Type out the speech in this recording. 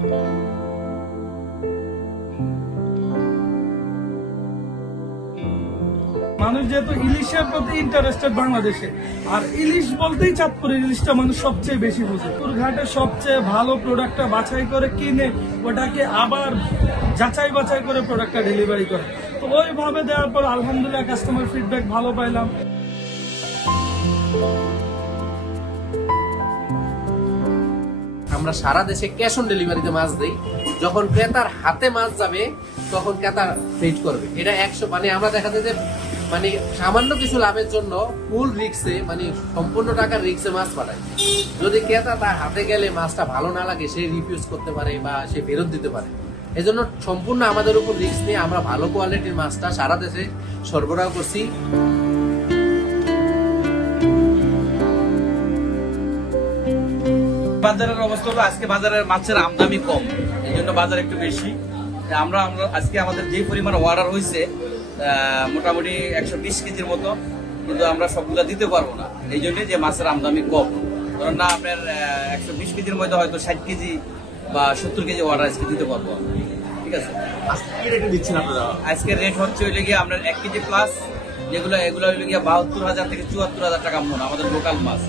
মানুষ যেহেতু ইলিশের প্রতি ইন্টারেস্টেড বাংলাদেশে, আর ইলিশ বলতেই চাঁদপুরের ইলিশটা মানুষ সবচেয়ে বেশি বুঝে। ঘাটে সবচেয়ে ভালো প্রোডাক্টটা বাছাই করে কিনে ওটাকে আবার যাচাই বাছাই করে প্রোডাক্টটা ডেলিভারি করে। তো ওইভাবে দেওয়ার পর আলহামদুলিল্লাহ কাস্টমার ফিডব্যাক ভালো পাইলাম। আমরা সারা দেশে ক্যাশ অন ডেলিভারিতে মাছ দেই। যখন ক্রেতার হাতে মাছ যাবে তখন ক্রেতা পেড করবে। এটা 100 মানে আমরা দেখা যায় যে মানে সামান্য কিছু লাভের জন্য ফুল রিক্সে মানে সম্পূর্ণ টাকার রিক্সে মাছ পাঠায়। যদি ক্রেতা তার হাতে গেলে মাছটা ভালো না লাগে সে রিফিউজ করতে পারে বা সে ফেরত দিতে পারে। এজন্য সম্পূর্ণ আমাদের উপর রিক্স নিয়ে আমরা ভালো কোয়ালিটির মাছটা সারা দেশে সরবরাহ করছি। বাজারের অবস্থা হলো আজকে বাজারের মাছের আমদানি কম, এই জন্য বাজার একটু বেশি। আমরা আজকে আমাদের যে পরিমাণ অর্ডার হয়েছে মোটামুটি 120 কেজির মতো, কিন্তু আমরা সবগুলো দিতে পারবো না, এই জন্য যে মাছের আমদানি কম। ধরেন না আপনার 120 কেজির মধ্যে হয়তো 60 কেজি বা 70 কেজি অর্ডার আজকে দিতে পারবো। ঠিক আছে, আজকে রেট হচ্ছে ওই লেগে আপনার 1 কেজি প্লাস, এগুলো হইলে গিয়ে 72,000 থেকে 74,000 টাকা মন আমাদের লোকাল মাছ।